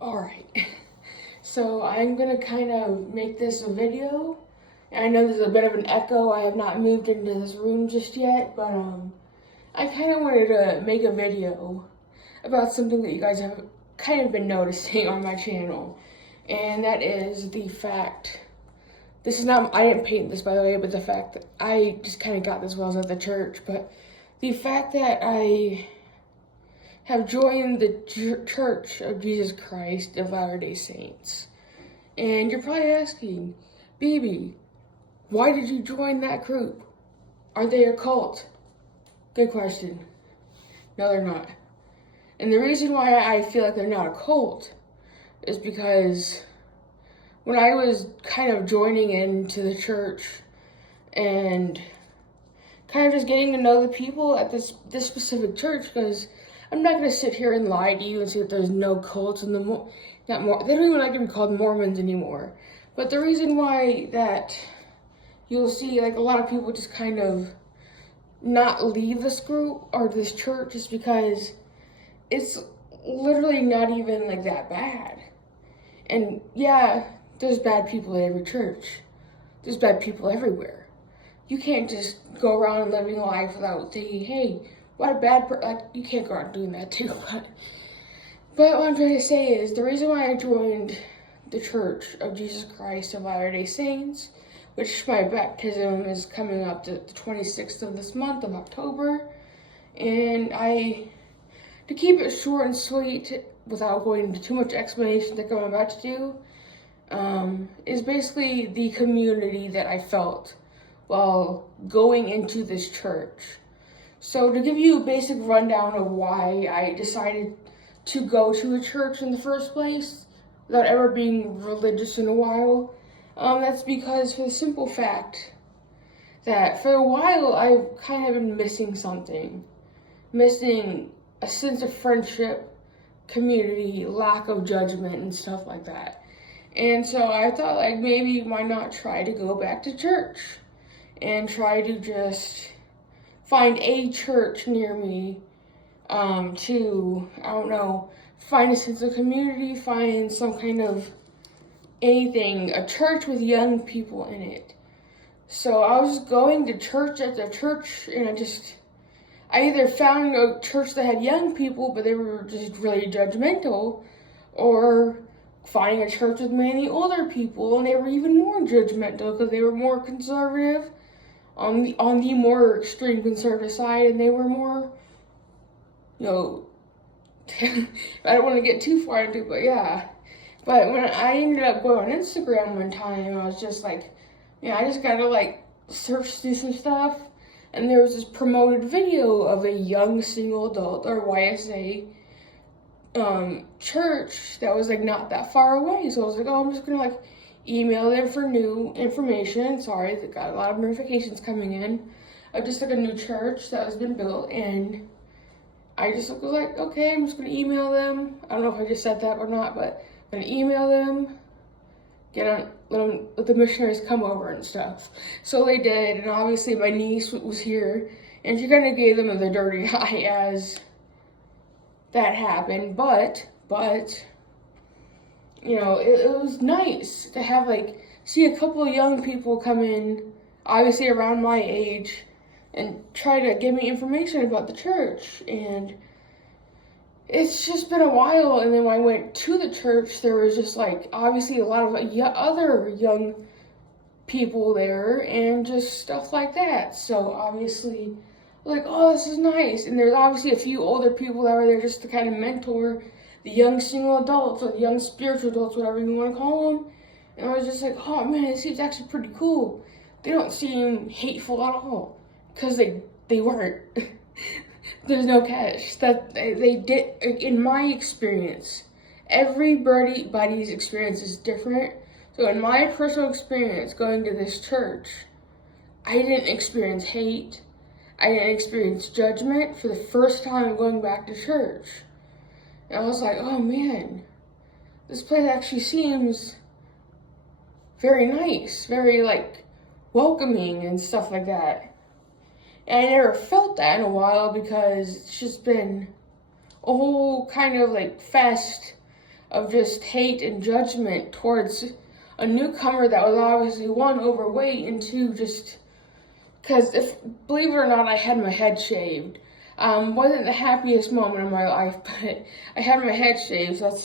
Alright, so I'm gonna kind of make this a video. And I know there's a bit of an echo. I have not moved into this room just yet, but I kind of wanted to make a video about something that you guys have kind of been noticing on my channel. And that is the fact, this is not, I didn't paint this by the way, but the fact that I just kind of got this while I was at the church, but the fact that I have joined the Church of Jesus Christ of Latter-day Saints. And you're probably asking, BB, why did you join that group? Are they a cult? Good question. No, they're not. And the reason why I feel like they're not a cult is because when I was kind of joining into the church and kind of just getting to know the people at this specific church, because I'm not going to sit here and lie to you and say that there's no cults in the they don't even like to be called Mormons anymore. But the reason why that you'll see like a lot of people just kind of not leave this group or this church is because it's literally not even like that bad. And yeah, there's bad people at every church. There's bad people everywhere. You can't just go around living life without thinking, hey, what a bad like you can't go around doing that too. But what I'm trying to say is the reason why I joined the Church of Jesus Christ of Latter-day Saints, which my baptism is coming up to the 26th of this month of October, and to keep it short and sweet without going into too much explanation like I'm about to do, is basically the community that I felt while going into this church. So to give you a basic rundown of why I decided to go to a church in the first place, without ever being religious in a while, that's because for the simple fact that for a while I've kind of been missing something. Missing a sense of friendship, community, lack of judgment, and stuff like that. And so I thought like maybe why not try to go back to church and try to just find a church near me to, I don't know, find a sense of community, find some kind of anything, a church with young people in it. So I was going to church at the church, and I either found a church that had young people, but they were just really judgmental, or finding a church with many older people, and they were even more judgmental because they were more conservative, on the more extreme conservative side, and they were more, I don't want to get too far into it, but yeah. But when I ended up going on Instagram one time, I was just like, I just gotta like search through some stuff, and there was this promoted video of a young single adult or YSA church that was like not that far away. So I was like, oh, I'm just gonna like email them for new information. Sorry, they got a lot of notifications coming in of just like a new church that has been built, and I just was like, okay, I'm just gonna email them. I don't know if I just said that or not, but I'm gonna email them, let the missionaries come over and stuff. So they did, and obviously my niece was here, and she kind of gave them the dirty eye as that happened, but it was nice to have see a couple of young people come in, obviously around my age, and try to give me information about the church. And it's just been a while, and then when I went to the church, there was just obviously a lot of other young people there and just stuff like that. So obviously oh, this is nice. And there's obviously a few older people that were there just to kind of mentor the young single adults or the young spiritual adults, whatever you want to call them. And I was just like, oh man, it seems actually pretty cool. They don't seem hateful at all, because they weren't. There's no catch. That they did, in my experience, everybody's experience is different. So in my personal experience going to this church, I didn't experience hate. I didn't experience judgment for the first time going back to church. And I was like, oh man, this place actually seems very nice, very welcoming and stuff like that. And I never felt that in a while because it's just been a whole kind of fest of just hate and judgment towards a newcomer that was obviously, one, overweight, and two, just because, if believe it or not, I had my head shaved. Wasn't the happiest moment of my life, but I had my head shaved, so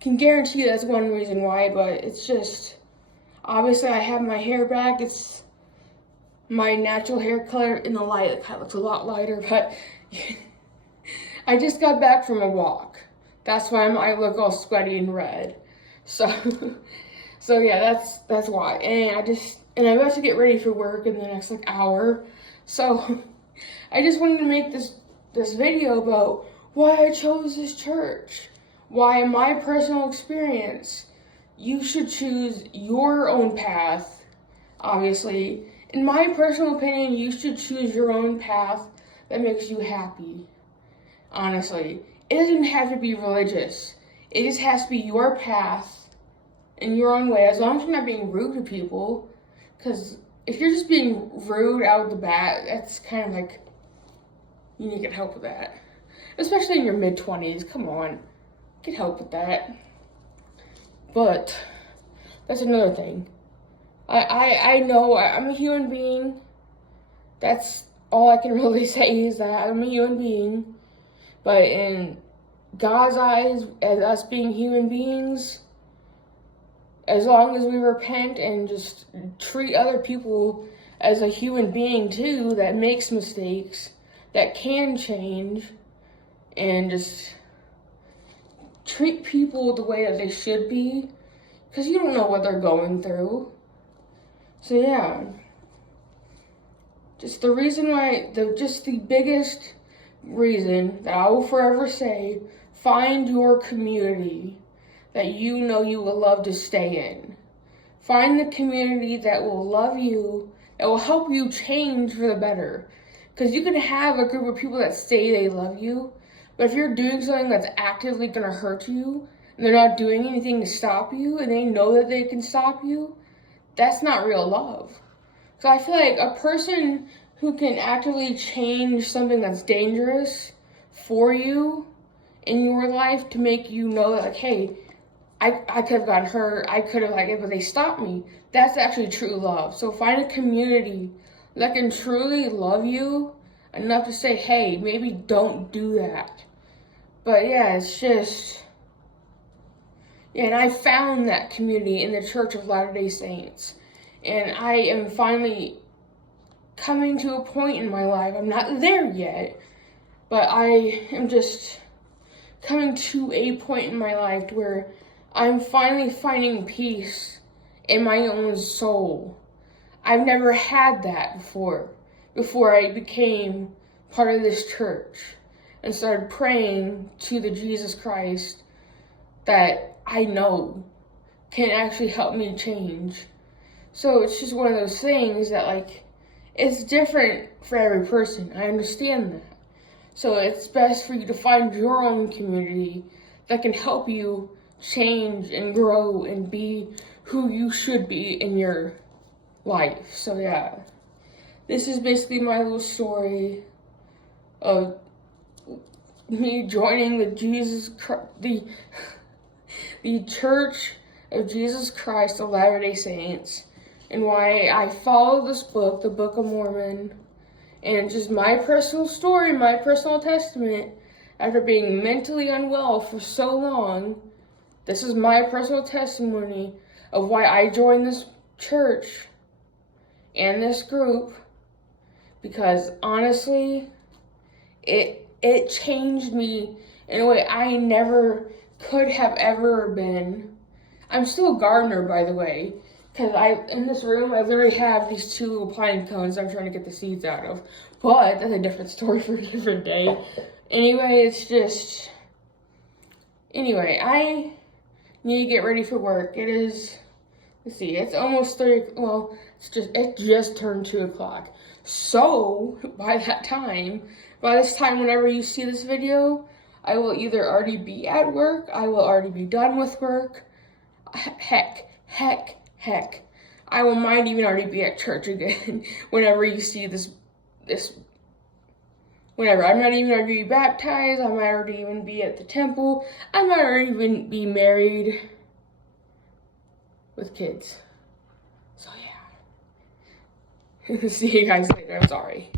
can guarantee that's one reason why. But it's just, obviously I have my hair back. It's my natural hair color. In the light, it kind of looks a lot lighter, but I just got back from a walk. That's why I look all sweaty and red. So, so yeah, that's why. And I'm about to get ready for work in the next hour. So I just wanted to make this video about why I chose this church. Why, in my personal experience, you should choose your own path, obviously. In my personal opinion, you should choose your own path that makes you happy. Honestly, it doesn't have to be religious. It just has to be your path in your own way, as long as you're not being rude to people. Because if you're just being rude out of the bat, that's kind of like, you need to get help with that. Especially in your mid-20s, come on, get help with that. But that's another thing. I know I'm a human being. That's all I can really say, is that I'm a human being. But in God's eyes, as us being human beings, as long as we repent and just treat other people as a human being too, that makes mistakes, that can change, and just treat people the way that they should be, because you don't know what they're going through. So yeah, just the reason why, the biggest reason that I will forever say, find your community that you know you will love to stay in. Find the community that will love you, that will help you change for the better. Because you can have a group of people that say they love you, but if you're doing something that's actively going to hurt you, and they're not doing anything to stop you, and they know that they can stop you, that's not real love. So I feel like a person who can actively change something that's dangerous for you in your life to make you know that, like, hey, I could have gotten hurt, I could have, but they stopped me. That's actually true love. So find a community that can truly love you enough to say, hey, maybe don't do that. But yeah, it's just, yeah, and I found that community in the Church of Latter-day Saints. And I am finally coming to a point in my life, I'm not there yet, but I am just coming to a point in my life where I'm finally finding peace in my own soul. I've never had that before I became part of this church and started praying to the Jesus Christ that I know can actually help me change. So it's just one of those things that, it's different for every person. I understand that. So it's best for you to find your own community that can help you change and grow and be who you should be in your life. So yeah, this is basically my little story of me joining the Church of Jesus Christ of Latter-day Saints, and why I follow this book, the Book of Mormon, and just my personal story, my personal testament. After being mentally unwell for so long, this is my personal testimony of why I joined this church and this group, because honestly, it changed me in a way I never could have ever been. I'm still a gardener, by the way, because in this room, I literally have these 2 little pine cones I'm trying to get the seeds out of. But that's a different story for a different day. Anyway, I need to get ready for work. It is, let's see, it's almost 3, well, it just turned 2 o'clock. So, by this time, whenever you see this video, I will either already be at work, I will already be done with work. Heck, I might even already be at church again whenever you see this whenever. I might even already be baptized. I might already even be at the temple. I might already even be married with kids. So yeah. See you guys later. I'm sorry.